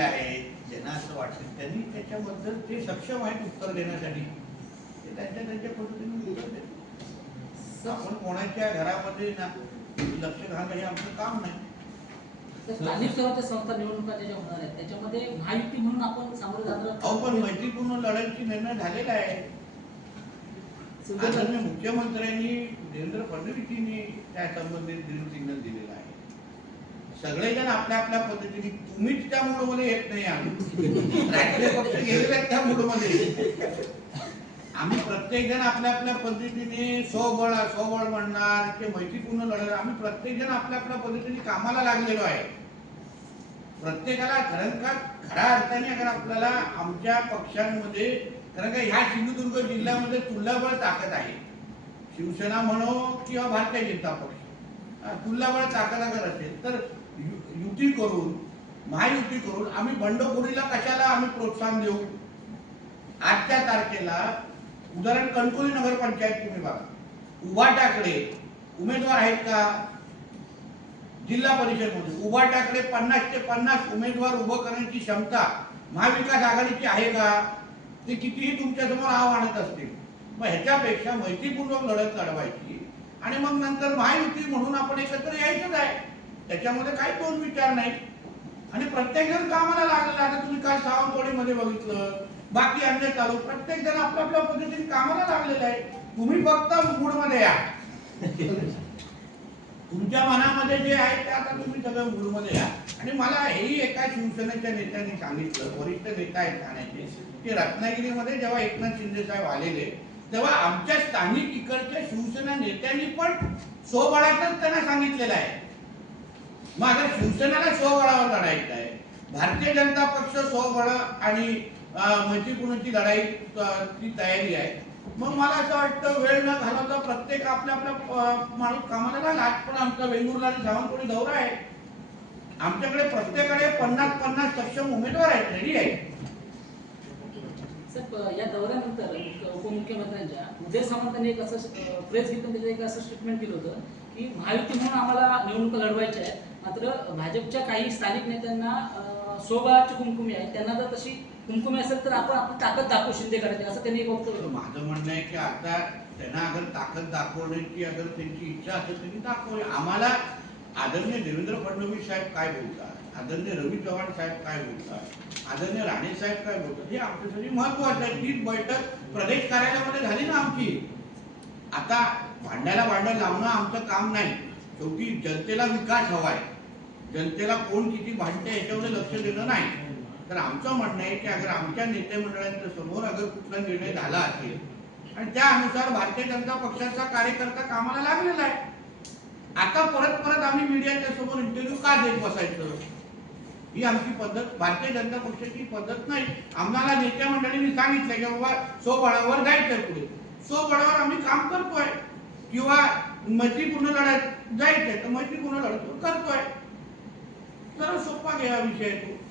आहेत ज्यांना असं वाटतं त्यांनी त्याच्याबद्दल ते सक्षम आहेत उत्तर देण्यासाठी. ते त्यांच्या त्यांच्या पद्धतीने उत्तर देतात. आपण कोणाच्या घरामध्ये ना लक्ष घालणं हे आमचं काम नाही. तर स्थानिक स्वराज्य संस्था निवडणुका ज्या होणार आहेत त्याच्यामध्ये महायुती म्हणून आपण सामोरं अहो पण मैत्रीपूर्ण लढाईची निर्णय झालेला आहे. आदरणीय मुख्यमंत्र्यांनी देवेंद्र फडणवीसजींनी त्या संबंधित ग्रीन सिग्नल दिलेला आहे. सगळेजण आपल्या आपल्या पद्धतीने. तुम्हीच त्या मूडमध्ये येत नाही आम्ही. पक्ष गेलेले त्या मूडमध्ये. आम्ही प्रत्येक जण आपल्या आपल्या पद्धतीने स्वबळ स्वबळ म्हणणार ते मैत्रीपूर्ण लढणार. आम्ही प्रत्येक जण आपल्या आपल्या पद्धतीने कामाला लागलेलो आहे. प्रत्येकाला खरं का खऱ्या अर्थाने अगर आपल्याला आमच्या पक्षांमध्ये कारण का ह्या सिंधुदुर्ग जिल्ह्यामध्ये तुल्यबळ ताकद आहे. शिवसेना म्हणो किंवा भारतीय जनता पक्ष. तुल्लाबळ ताकद अगर असेल तर युती करून महायुती करून आम्ही बंडखोरीला कशाला आम्ही प्रोत्साहन देऊ? आजच्या तारखेला उदाहरण कणकोली नगरपंचायत तुम्ही बघा. उभाटाकडे उमेदवार आहेत का? जिल्हा परिषदमध्ये उभाटाकडे पन्नास ते पन्नास उमेदवार उभं करण्याची क्षमता महाविकास आघाडीची आहे का? ते कितीही तुमच्यासमोर आव आणत असतील मग ह्याच्यापेक्षा मैत्रीपूर्वक लढत लढवायची. आणि मग नंतर महायुती म्हणून आपण एकत्र यायचंच आहे. त्याच्यामध्ये काही दोन विचार नाही आणि प्रत्येक जण कामाला लागलेला आता तुम्ही काल सावंतवाडीमध्ये बघितलं बाकी अन्य चालू प्रत्येक जण आपल्या आपल्या पद्धतीने कामाला लागलेला आहे. तुम्ही फक्त मूडमध्ये या. तुमच्या मनामध्ये जे आहे ते आता तुम्ही सगळं मूडमध्ये या. आणि मला हेही एका शिवसेनेच्या नेत्यांनी सांगितलं वरिष्ठ नेता आहेत ठाण्याचे की रत्नागिरीमध्ये जेव्हा एकनाथ शिंदे साहेब आलेले तेव्हा आमच्या स्थानिक इकडच्या शिवसेना नेत्यांनी पण स्वबळातच त्यांना सांगितलेलं आहे. मग आता शिवसेनेला स्वबळावर लढायचं आहे. भारतीय जनता पक्ष स्वबळ आणि अं, म्हणजे कुणाची लढाई ती ची तयारी आहे. मग मला असं वाटतं वेळ न घालवता प्रत्येक आपल्या आपल्या माणूस कामाला लागला. आज पण आमचा वेंगुर्ला आणि सावंतवाडी दौरा आहे. आमच्याकडे प्रत्येकाकडे पन्नास पन्नास सक्षम उमेदवार आहेत रेडी आहेत. या दौऱ्यानंतर उपमुख्यमंत्र्यांच्या उदय सामंतांनी एक असं प्रेस घेतून त्याचं एक असं स्टेटमेंट केलं होतं की महायुती म्हणून आम्हाला निवडणुका लढवायच्या आहेत. मात्र भाजपच्या काही स्थानिक नेत्यांना अं, कुमकुमी आहे त्यांना जर तशी कुमकुमी असेल तर आपण आपली ताकद दाखवू शिंदे करायची असं त्यांनी एक वक्तव्य माझं म्हणणं आहे की आता त्यांना अगर ताकद दाखवण्याची अगर त्यांची इच्छा असेल त्यांनी दाखवली आम्हाला आदरणीय देवेंद्र फडणवीस साहेब काय बोलतात? आदरणीय रवी चव्हाण साहेब काय बोलतात? आदरणीय राणे साहेब काय बोलतात? हे आमच्यासाठी महत्वाचं आहे. तीच बैठक प्रदेश कार्यालयामध्ये झाली ना आमची. आता भांड्याला भांडं लावणं आमचं काम नाही. शेवटी जनतेला विकास हवाय. जनतेला कोण किती भांडते याच्यावर लक्ष देणं नाही. तर आमचं म्हणणं आहे की अगर आमच्या नेते मंडळांच्या समोर अगर कुठला निर्णय झाला असेल आणि त्यानुसार भारतीय जनता पक्षाचा कार्यकर्ता कामाला लागलेला आहे. आता परत परत आम्ही मीडियाच्या समोर इंटरव्ह्यू का देत बसायचं? ही आमची पद्धत भारतीय जनता पक्षाची पद्धत नाही. आम्हाला नेत्या मंडळींनी सांगितलं की बाबा स्वबळावर जायचं पुढे. स्वबळावर आम्ही काम करतोय. किंवा मैत्रीपूर्ण लढत जायचंय तर मैत्रीपूर्ण लढत करतोय. तर सोपा घ्या विषय आहे तो